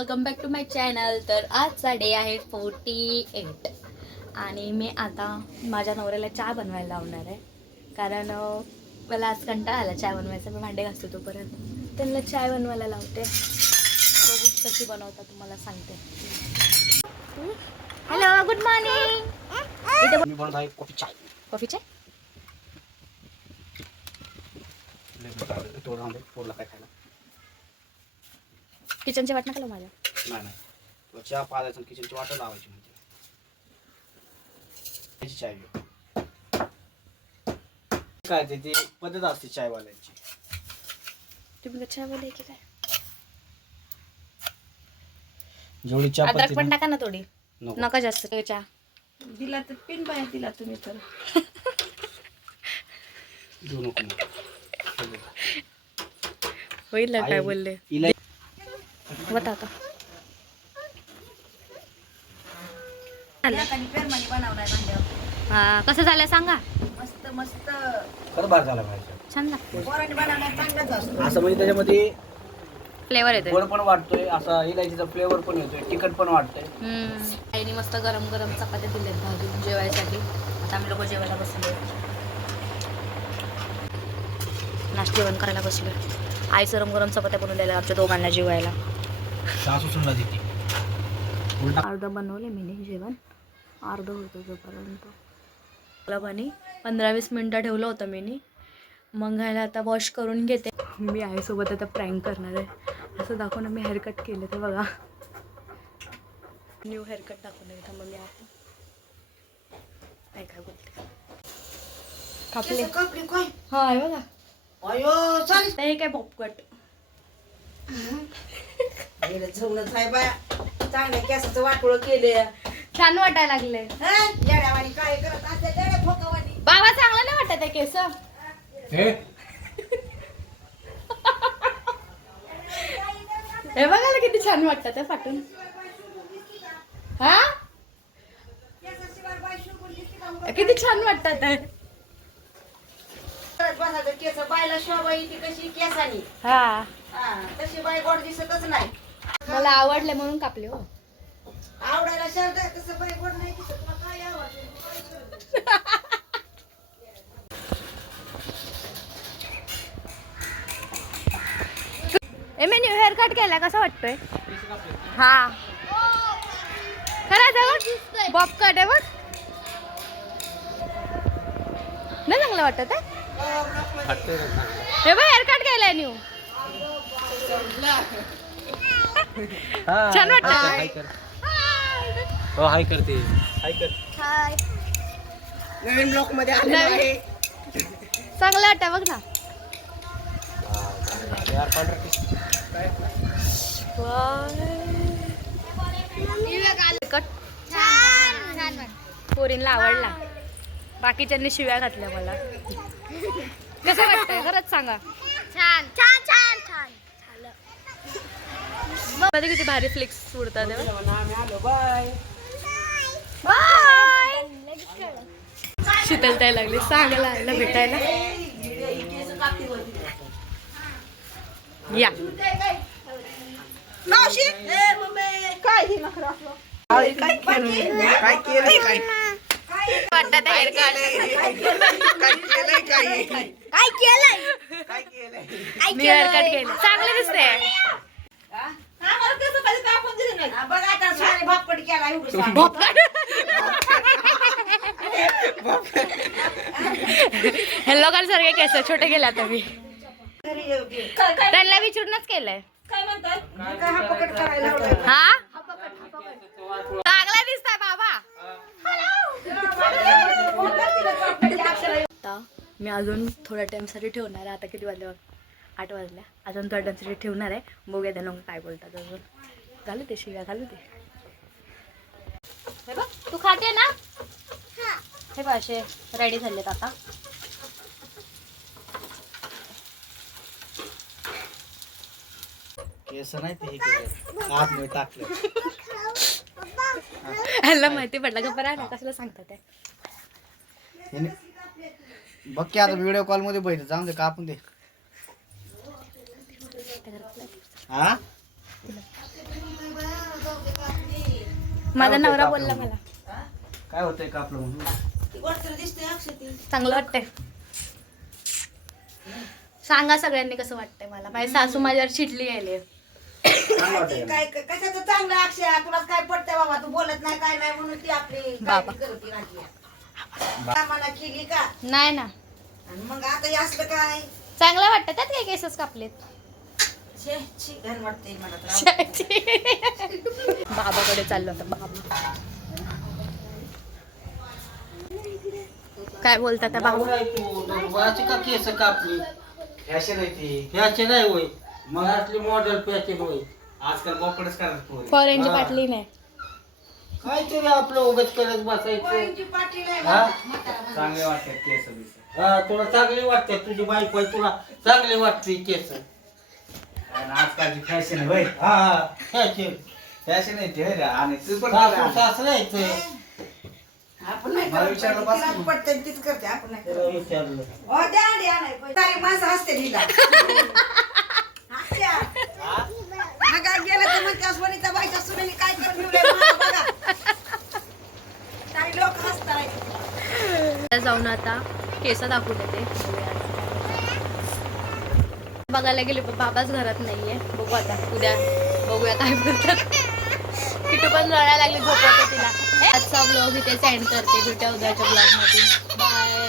Welcome back to my channel. तर आजचा day आहे 48 आणि मी आता माझ्या नवऱ्याला चहा बनवायला लावणार आहे. कारण मला आज कंटाळा आला चहा बनवायचा. मी भांडे घासतो तोपर्यंत त्यांना चहा बनवायला लावते. बघू कशी बनवता तुम्हाला सांगते. Hello, good morning. मी बनवत आहे कॉफी चाय. कॉफी चाय तो राहून दे, पोरला काय खायला. किचनची वाट नका लावू माझ्या. नाही तो चहा पाजायचा, किचनची वाट लावायची म्हणजे त्याची चाय घेऊ. काय ती पद्धत असते चायवाल्यांची. तुम्ही चहा बोलले की काय? जेवढी चहा अद्रक पत्ती पण ना, टाका ना थोडी. नको. नका जास्त चहा. दिला तर पिन बाय दिला तुम्ही तर देऊ नको मग. होईल ना काय आई, बोलले इला- बता आता. पेरमानी बनवलाय भांड्यावर. हा, कसं झालं सांगा. मस्त मस्त खरं भात झाला पाहिजे. छान लागते. पोरांनी बनवलाय चांगलाच असतो. असं म्हणजे त्याच्यामध्ये फ्लेवर येते. गोड पण वाटतोय, असा इलायचीचा फ्लेवर पण येतोय, तिखट पण वाटतंय. आईने मस्त गरम गरम चपात्या दिल्यात भाजून जेवायसाठी. आता आम्ही लोक जेवायला बसलो. नाश्ता जेवण करायला बसलो. आई गरम गरम चपात्या बनवून द्यायला आमच्या दोघांना जेवायला. सासू सुद्धा देते. उलटा अर्ध बनवले मी जेवण. अर्ध होतं जोपर्यंत मला पाणी 15-20 मिनटं ठेवलं होतं मी. मग घायला आता वॉश करून घेते. मी आईसोबत आता प्रँक करणार आहे. असं दाखवून मी हेअरकट केलं ते बघा. न्यू हेअरकट दाखवून येतं मग मी आता काय बोलते. कापले कपडी काय हा आहे बघा. अयो चालेल हे काय पॉपकट. झवणच आहे बाया. चांगल्या केसाचं वाटोळ केले. छान वाटायला लागले. येड्यावानी काय करत असते येड्या फोकावानी. बाबा चांगलं नाही वाटत आहे केस. हे बघायला किती छान वाटतात आहे फाटून. हा किती छान वाटतात आहे. बसायचं केस बायला शोभा येते कशी केसानी. हा तशी बाई गोड दिसतच नाही. मला आवडले म्हणून कापले हो. आवडायला शर्ट आहे तसं बाई गोड नाही दिसत. तुला काय आवडते? मी न्यू हेअर कट केला कसा वाटतोय. हा खरं बॉब कट आहे बघ. नाही चांगलं वाटत आहे. हे बघ हेअर कट केलाय न्यू. छान वाटत. हो हाय करते. हाय कर. हाय. नवीन ब्लॉक मध्ये आले आहे. चांगलं वाटतं बघ ना. कट पोरींला आवडला. बाकीच्यांनी शिव्या घातल्या मला. कसं वाटतंय खरंच सांगा. छान छान छान छान मध्ये किती भारी फ्लिक्स उडतात. बाय. बाय. शीतल ताई लागली सांगायला भेटायला. या काय ही नखरा असलं? काय केलं? काय केलंय काय? वाटतं हेअर कट. काय केलंय काय? काय केलंय. काय केलंय? मी हेअर कट केलं. चांगलं दिसतंय. बघा आता सारे भापट केला एवढं सांग. हे लोकांसारखे केस छोटे केले आता मी. त्यांना विचारूनच केलंय. काय हा पकड करायला लावलाय? हा चांगला दिसताय बाबा. आता मी अजून थोड्या टाइमसाठी ठेवणार आहे. आता किती वाजले? 8 वाजल्या. अजून थोड्या टाइमसाठी ठेवणार आहे. बघूया त्या लोक काय बोलतात. अजून घालू ते शिव्या घालू ते. हे बघ तू खाते ना. हे बघ असे रेडी झालेत आता. केस नाही ते हे केलं. आतमध्ये टाकलं. ह्याला माहिती पडलं का बरं ना कसलं सांगतात ते. बघ की आता व्हिडिओ कॉल मध्ये बघितलं. जाऊन दे कापून दे. हा माझा होतंय नवरा का बोलला आपलं? मला काय होतंय का आपलं म्हणून दिसते अक्षती चांगलं वाटतंय. सांगा सगळ्यांनी कसं वाटतंय मला. माझी सासू माझ्यावर चिडली गेली. चांगलं वाटतंय का? काय कशाचं चांगलं अक्षय तुला काय पडतंय बाबा तू बोलत नाही काय नाही म्हणून ती आपली बाबा. करते कामाला केली का नाही ना, आणि मग आता हे असलं काय चांगलं वाटतं. त्यात काही केसच कापलेत. छे, छी, घाण वाटतंय मला तर. बाबाकडे चाललो होतं. बाबा काय बोलतात त्या बाबा? बाबाची का केस कापली फॅशन आहे ती. ह्याचे नाही होय मग घरातली मॉडेल पॅचेन होय आजकाल बोकडच करत पोरी. फॉरेनची हा. पाटली नाही. काहीतरी आपलं उगत करत बसायचं पोरींची पाटी नाही हा? म्हातारा. चांगले वाटतात केस बिस. हा तुला चांगली वाटते तुझी बायको आहे, तुला चांगली वाटते केस आणि आजकालची फॅशन आहे होय. हा ह्याचे फॅशन आहे ती होय रे. आणि तू पण सासू करा. सासऱ्याचं आपण नाही मला करत. विचारलं तिला पासून. पटतंय तीच करते आपण नाही त्याला करत. विचारलं हो, द्या नाही पैसे. सारी माणसं हसते हिला. हसत्या. हा काय गेलं तर मग त्या सोनीच्या बाईच्या सुनेने काय करून ठेवलंय मला बघा. काही लोक हसताय. जाऊन आता केस दाखवून येते. बघायला गेले पण बाबाच घरात नाहीये. बघू आता उद्या बघूया काय बोलतात. किटू पण रडायला लागली झोपवते तिला. आजचा ब्लॉग इथे सेंड करते. भेटूया उद्याच्या ब्लॉग मध्ये. बाय.